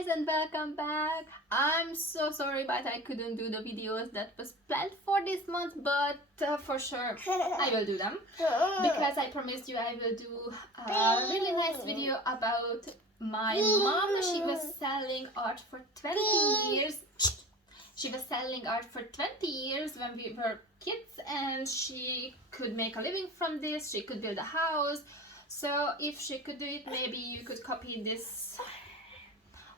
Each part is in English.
guys, and welcome back. I'm so sorry but I couldn't do the videos that was planned for this month, but for sure I will do them because I promised you I will do a really nice video about my mom. She was selling art for 20 years. She was selling art for 20 years when we were kids, and she could make a living from this. She could build a house. So if she could do it, maybe you could copy this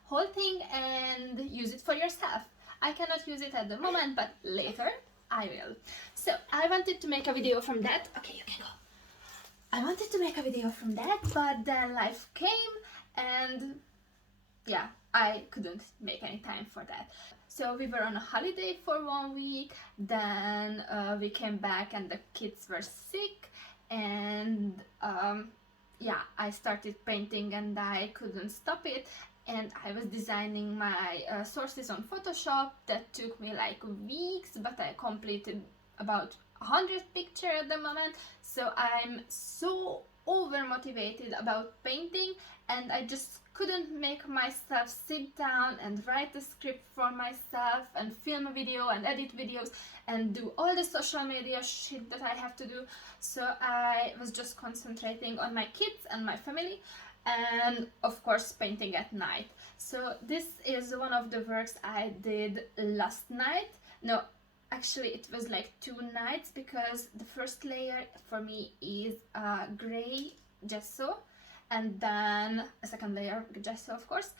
whole thing and use it for yourself. I cannot use it at the moment, but later I will. So I wanted to make a video from that. Okay, you can go. I wanted to make a video from that, but then life came and yeah, I couldn't make any time for that. So we were on a holiday for 1 week, then we came back and the kids were sick, and yeah, I started painting and I couldn't stop it, and I was designing my sources on Photoshop. That took me like weeks, but I completed about 100 pictures at the moment. So I'm so over motivated about painting, and I just couldn't make myself sit down and write a script for myself and film a video and edit videos and do all the social media shit that I have to do. So I was just concentrating on my kids and my family, and of course painting at night. So this is one of the works I did last night. No, actually it was like 2 nights, because the first layer for me is gray gesso, and then a second layer gesso, of course,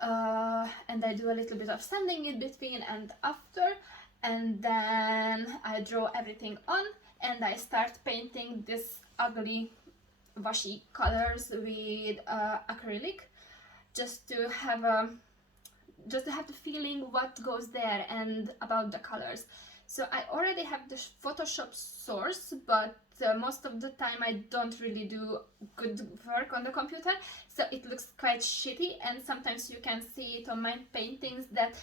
and I do a little bit of sanding in between and after, and then I draw everything on and I start painting this ugly washy colors with acrylic, just to have the feeling what goes there and about the colors. So I already have the Photoshop source, but most of the time I don't really do good work on the computer, so it looks quite shitty, and sometimes you can see it on my paintings that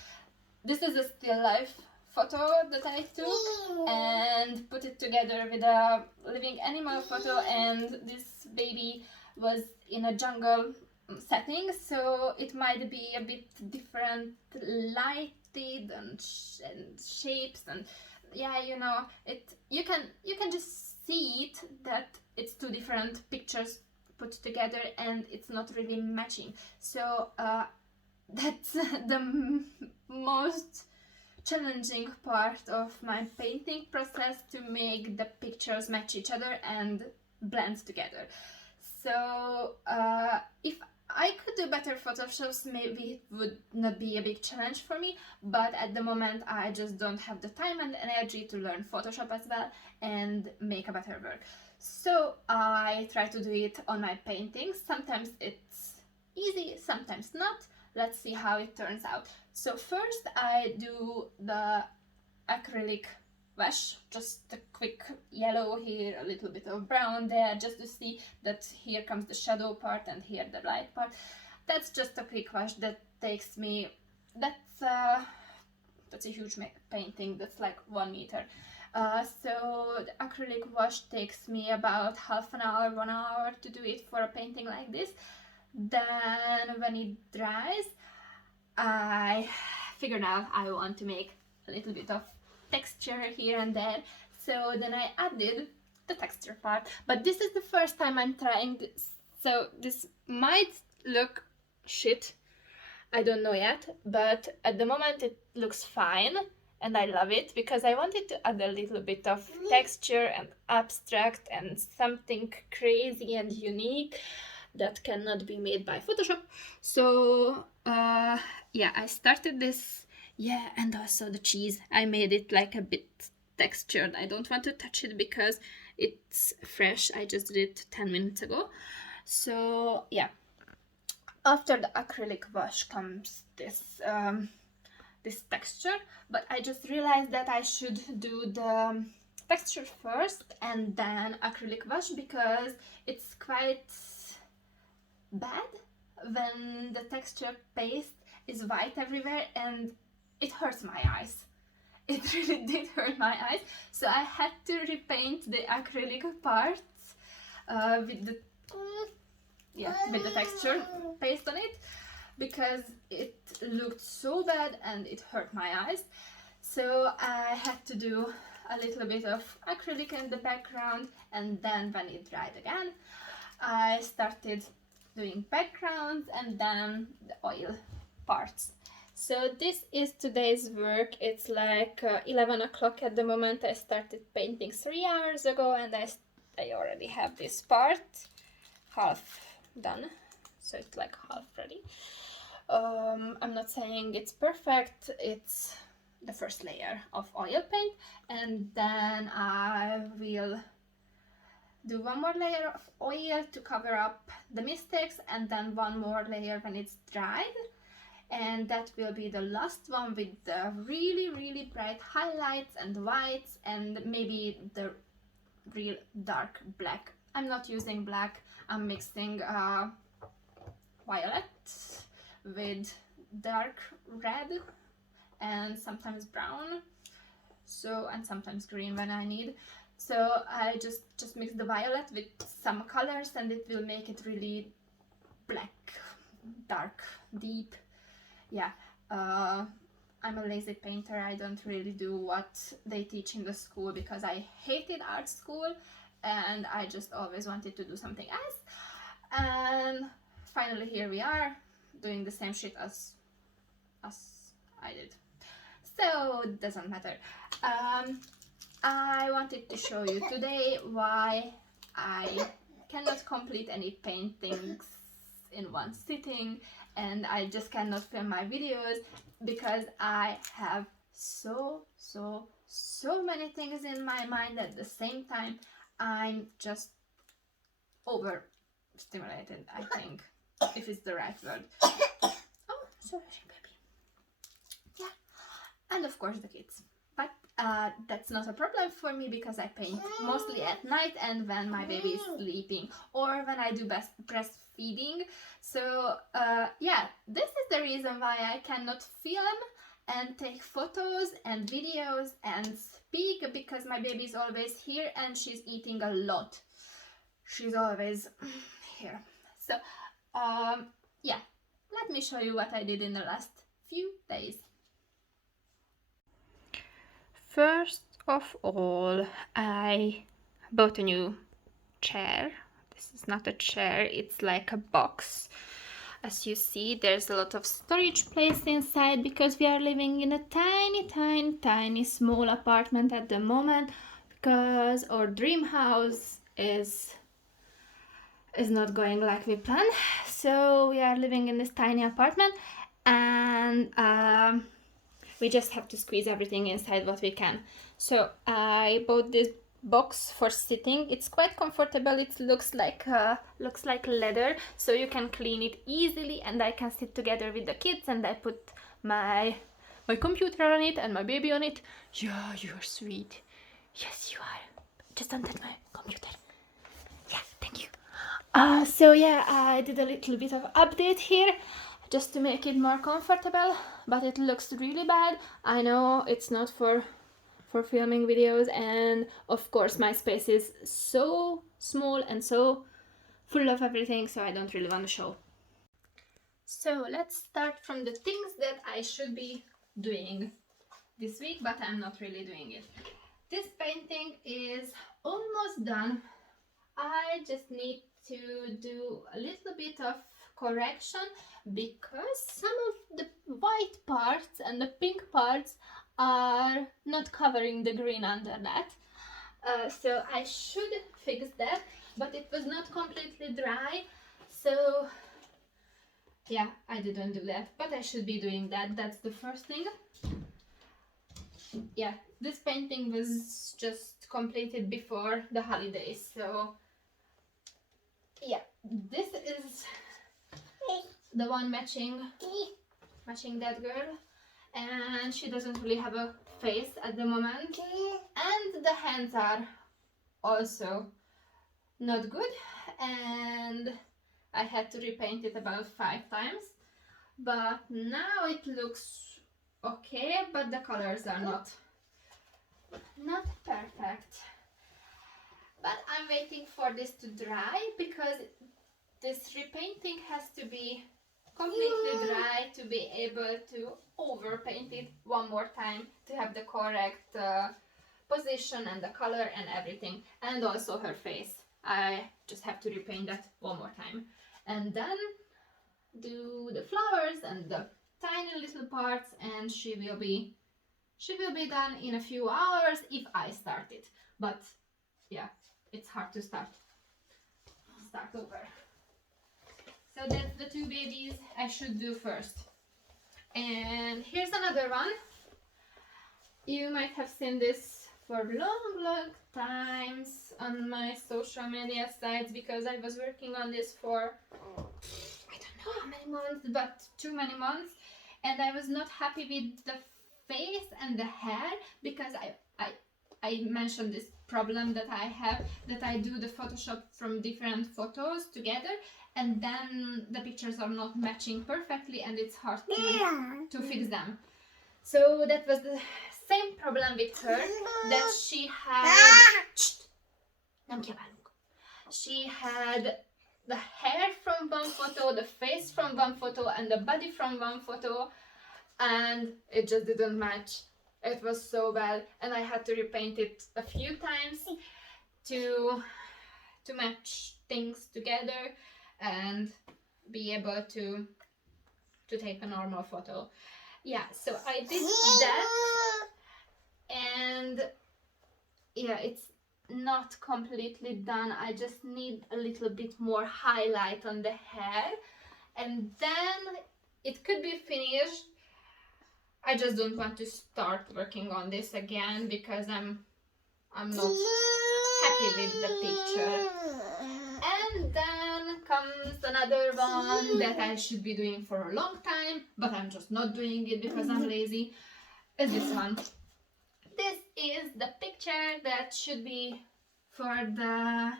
this is a still life photo that I took and put it together with a living animal photo, and this baby was in a jungle setting, so it might be a bit different lighted and shapes, and yeah, you know, you can just see it that it's 2 different pictures put together and it's not really matching. So that's the most challenging part of my painting process, to make the pictures match each other and blend together. So if I could do better Photoshops, maybe it would not be a big challenge for me, but at the moment I just don't have the time and energy to learn Photoshop as well and make a better work. So I try to do it on my paintings. Sometimes it's easy, sometimes not. Let's see how it turns out. So first I do the acrylic wash, just a quick yellow here, a little bit of brown there, just to see that here comes the shadow part and here the light part. That's just a quick wash that takes me, that's a huge painting, that's like 1 meter. So the acrylic wash takes me about half an hour, 1 hour to do it for a painting like this. Then when it dries, I figured out I want to make a little bit of texture here and there, so then I added the texture part. But this is the first time I'm trying this, so this might look shit, I don't know yet, but at the moment it looks fine and I love it, because I wanted to add a little bit of texture and abstract and something crazy and unique that cannot be made by Photoshop. So yeah, I started this. Yeah, and also the cheese, I made it like a bit textured. I don't want to touch it because it's fresh. I just did it 10 minutes ago. So yeah, after the acrylic wash comes this this texture, but I just realized that I should do the texture first and then acrylic wash, because it's quite bad when the texture paste is white everywhere and it hurts my eyes. It really did hurt my eyes, so I had to repaint the acrylic parts with the texture paste on it. because it looked so bad and it hurt my eyes. So I had to do a little bit of acrylic in the background, and then when it dried again, I started doing backgrounds and then the oil parts. So this is today's work. It's like 11 o'clock at the moment. I started painting 3 hours ago, and I already have this part half done, so it's like half ready. I'm not saying it's perfect, it's the first layer of oil paint, and then I will do one more layer of oil to cover up the mistakes, and then one more layer when it's dried, and that will be the last one with the really bright highlights and whites and maybe the real dark black. I'm not using black, I'm mixing violet with dark red and sometimes brown, so, and sometimes green when I need. So I just mix the violet with some colors, and it will make it really black, dark, deep. Yeah, I'm a lazy painter. I don't really do what they teach in the school because I hated art school and I just always wanted to do something else. And finally here we are doing the same shit as I did. So it doesn't matter. I wanted to show you today why I cannot complete any paintings in one sitting, and I just cannot film my videos because I have so many things in my mind at the same time. I'm just overstimulated, I think, if it's the right word. Oh, sorry, baby. Yeah, and of course the kids. But that's not a problem for me because I paint mostly at night and when my baby is sleeping or when I do breastfeeding. So yeah, this is the reason why I cannot film and take photos and videos and speak, because my baby is always here and she's eating a lot. She's always here. So yeah, let me show you what I did in the last few days. First of all, I bought a new chair. This is not a chair, it's like a box. As you see, there's a lot of storage place inside because we are living in a tiny small apartment at the moment, because our dream house is not going like we planned. So we are living in this tiny apartment, and we just have to squeeze everything inside what we can. So I bought this box for sitting. It's quite comfortable. It looks like leather, so you can clean it easily, and I can sit together with the kids, and I put my computer on it and my baby on it. Yeah, you're sweet. Yes, you are. Just don't touch my computer. Yeah, thank you. So yeah, I did a little bit of update here just to make it more comfortable, but it looks really bad. I know it's not for filming videos, and of course my space is so small and so full of everything, so I don't really want to show. So let's start from the things that I should be doing this week, but I'm not really doing it. This painting is almost done. I just need to do a little bit of correction because some of the white parts and the pink parts are not covering the green under that. So I should fix that, but it was not completely dry, so yeah, I didn't do that, but I should be doing that. That's the first thing. Yeah, this painting was just completed before the holidays, so yeah, this is the one matching that girl, and she doesn't really have a face at the moment, and the hands are also not good, and I had to repaint it about 5 times, but now it looks okay, but the colors are not perfect. But I'm waiting for this to dry because this repainting has to be completely dry to be able to overpaint it one more time to have the correct position and the color and everything, and also her face. I just have to repaint that one more time, and then do the flowers and the tiny little parts, and she will be done in a few hours if I start it. But yeah, it's hard to start over. So that's the two babies I should do first. And here's another one. You might have seen this for long times on my social media sites, because I was working on this for I don't know how many months, but too many months, and I was not happy with the face and the hair, because I mentioned this problem that I have, that I do the Photoshop from different photos together, and then the pictures are not matching perfectly, and it's hard to fix them. So that was the same problem with her, that she had the hair from one photo, the face from one photo, and the body from one photo, and it just didn't match. It was so bad, and I had to repaint it a few times to match things together and be able to take a normal photo. Yeah, so I did that, and yeah, it's not completely done. I just need a little bit more highlight on the hair, and then it could be finished. I just don't want to start working on this again, because I'm not happy with the picture. And then comes another one that I should be doing for a long time, but I'm just not doing it because I'm lazy. Is this one. This is the picture that should be for the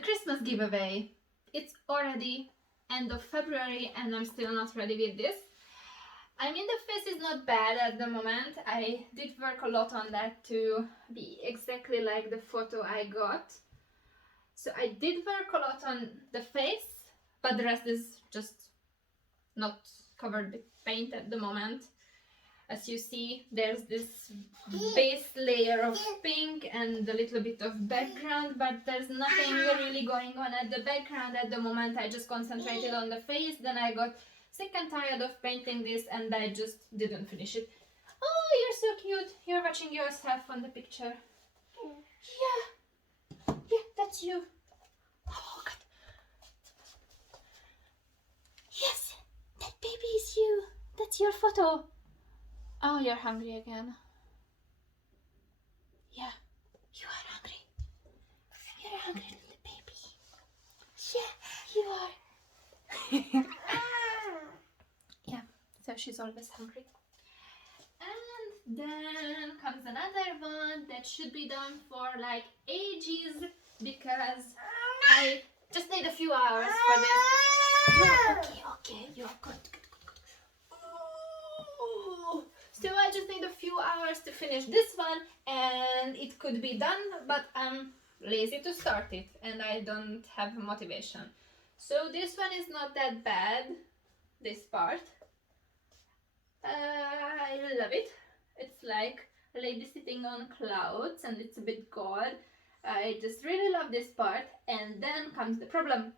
Christmas giveaway. It's already end of February and I'm still not ready with this. I mean, the face is not bad at the moment. I did work a lot on that to be exactly like the photo I got. So I did work a lot on the face, but the rest is just not covered with paint at the moment. As you see, there's this base layer of pink and a little bit of background, but there's nothing really going on at the background at the moment. I just concentrated on the face, then I got sick and tired of painting this and I just didn't finish it. Oh, you're so cute. You're watching yourself on the picture. Yeah, that's you. Oh, God. Yes, that baby is you. That's your photo. Oh, you're hungry again. Yeah, you are hungry. You're a hungry little baby. Yeah, you are. Yeah, so she's always hungry. And then comes another one that should be done for like ages, because I just need a few hours for this. Okay, you're good. Ooh. So I just need a few hours to finish this one and it could be done, but I'm lazy to start it and I don't have motivation. So this one is not that bad, this part. I love it. It's like a lady sitting on clouds and it's a bit gold. I just really love this part. And then comes the problem.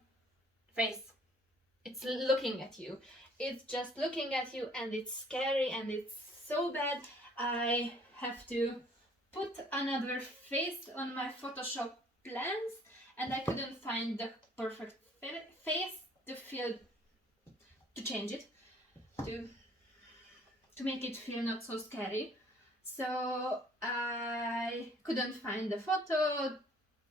Face. It's looking at you. It's just looking at you and it's scary and it's so bad. I have to put another face on my Photoshop plans and I couldn't find the perfect face to change it, to make it feel not so scary. So I couldn't find the photo.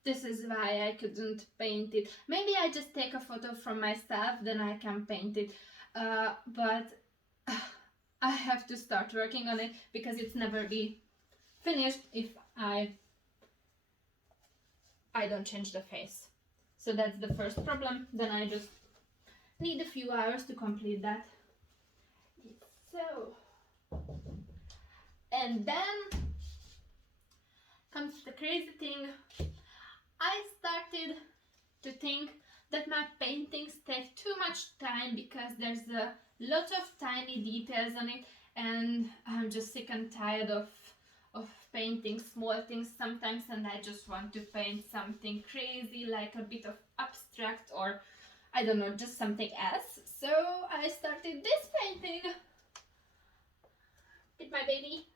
This is why I couldn't paint it. Maybe I just take a photo from myself, then I can paint it. But I have to start working on it because it's never be finished if I don't change the face. So that's the first problem. Then I just need a few hours to complete that. So, and then comes the crazy thing. I started to think that my paintings take too much time because there's a lot of tiny details on it, and I'm just sick and tired of painting small things sometimes, and I just want to paint something crazy, like a bit of abstract, or I don't know, just something else. So I started this painting with my baby.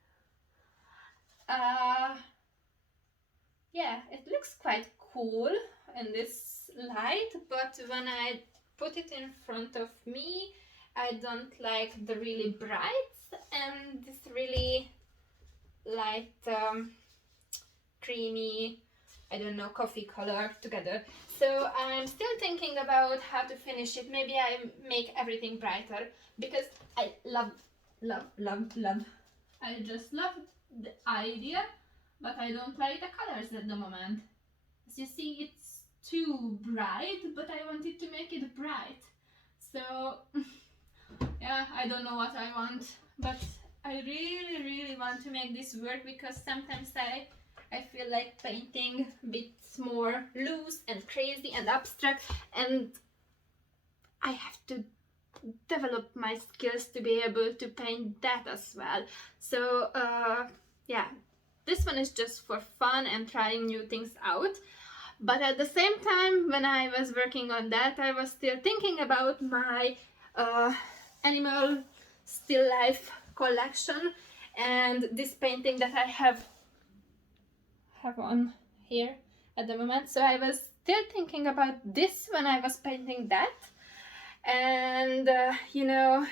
Yeah, it looks quite cool in this light, but when I put it in front of me, I don't like the really brights and this really light creamy, I don't know, coffee color together. So I'm still thinking about how to finish it. Maybe I make everything brighter, because I love I just love the idea, but I don't like the colors at the moment. As you see, it's too bright, but I wanted to make it bright. So yeah, I don't know what I want, but I really want to make this work, because sometimes I feel like painting a bit more loose and crazy and abstract, and I have to develop my skills to be able to paint that as well. So yeah, this one is just for fun and trying new things out. But at the same time, when I was working on that, I was still thinking about my animal still life collection, and this painting that I have on here at the moment. So I was still thinking about this when I was painting that. And you know,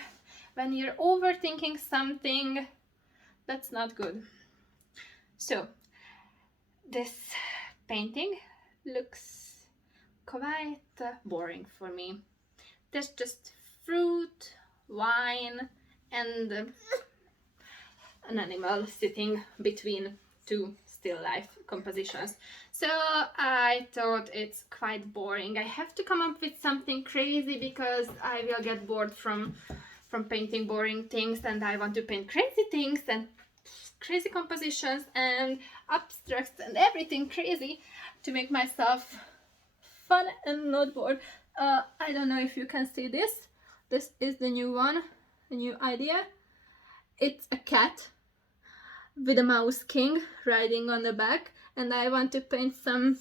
when you're overthinking something, that's not good. So this painting looks quite boring for me. There's just fruit, wine, and an animal sitting between two still life compositions. So I thought it's quite boring. I have to come up with something crazy, because I will get bored from painting boring things, and I want to paint crazy things and crazy compositions and abstracts and everything crazy to make myself fun and not bored. I don't know if you can see this. This is the new one, the new idea. It's a cat with a mouse king riding on the back, and I want to paint some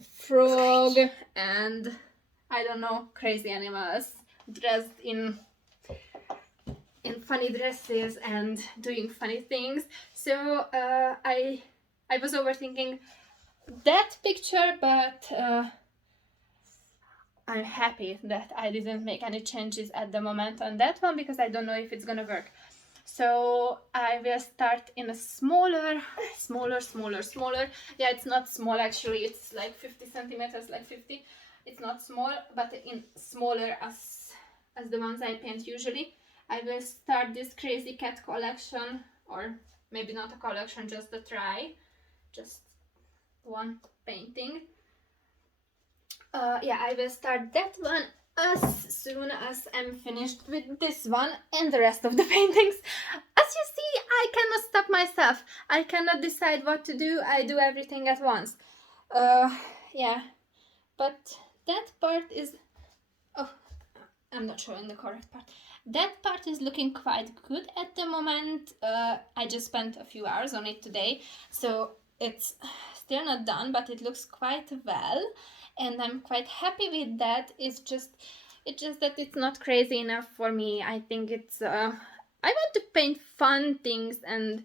frog and I don't know, crazy animals dressed in funny dresses and doing funny things. So I was overthinking that picture, but I'm happy that I didn't make any changes at the moment on that one, because I don't know if it's gonna work. So I will start in a smaller. Yeah, it's not small actually, it's like 50 centimeters, like 50. It's not small, but in smaller as the ones I paint usually. I will start this crazy cat collection, or maybe not a collection, just a try, just one painting. Yeah, I will start that one as soon as I'm finished with this one and the rest of the paintings. As you see, I cannot stop myself. I cannot decide what to do. I do everything at once. Yeah, but that part is... Oh, I'm not showing the correct part. That part is looking quite good at the moment. I just spent a few hours on it today, so it's still not done, but it looks quite well, and I'm quite happy with that. It's just that it's not crazy enough for me. I think it's I want to paint fun things and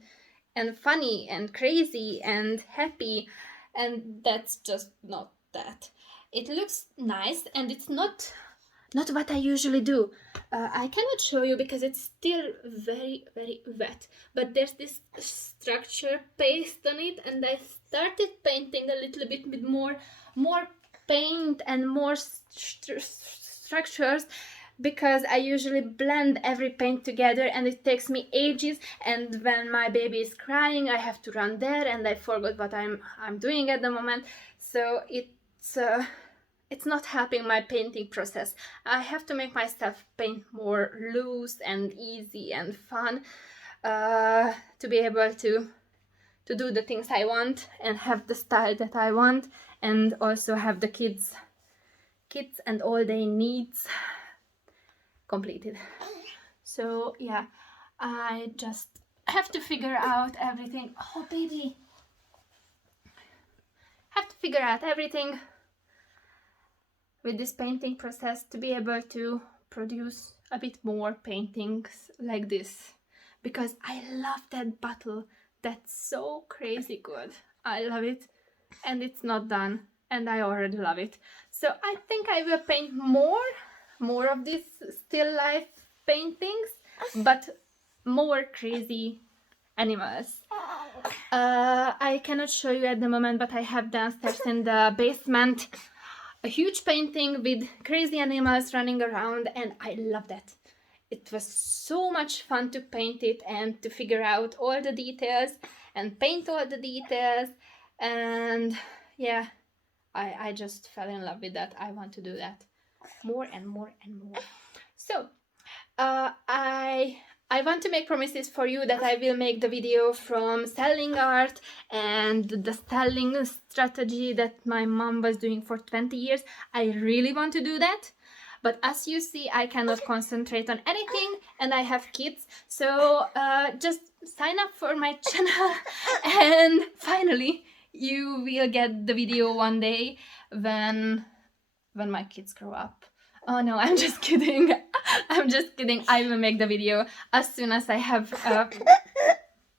funny and crazy and happy, and that's just not that. It looks nice, and it's not what I usually do. I cannot show you because it's still very wet, but there's this structure paste on it, and I started painting a little bit with more paint and more structures, because I usually blend every paint together and it takes me ages, and when my baby is crying I have to run there and I forgot what I'm doing at the moment, so it's not helping my painting process. I have to make myself paint more loose and easy and fun, to be able to do the things I want and have the style that I want, and also have the kids kids and all their needs completed. So yeah, I just have to figure out everything. Oh baby, have to figure out everything with this painting process to be able to produce a bit more paintings like this, because I love that bottle. That's so crazy good. I love it, and it's not done, and I already love it. So I think I will paint more of these still life paintings, but more crazy animals. I cannot show you at the moment, but I have downstairs in the basement a huge painting with crazy animals running around, and I love that. It was so much fun to paint it and to figure out all the details and paint all the details, and yeah, I just fell in love with that. I want to do that more and more and more. So I want to make promises for you that I will make the video from selling art and the selling strategy that my mom was doing for 20 years. I really want to do that. But as you see, I cannot concentrate on anything, and I have kids. So just sign up for my channel, and finally you will get the video one day when my kids grow up. Oh no, I'm just kidding. I'm just kidding. I will make the video as soon as I have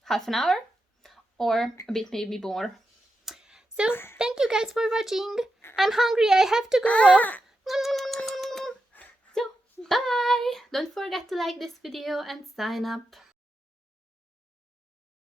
half an hour or a bit maybe more. So thank you guys for watching. I'm hungry. I have to go. So bye. Don't forget to like this video and sign up.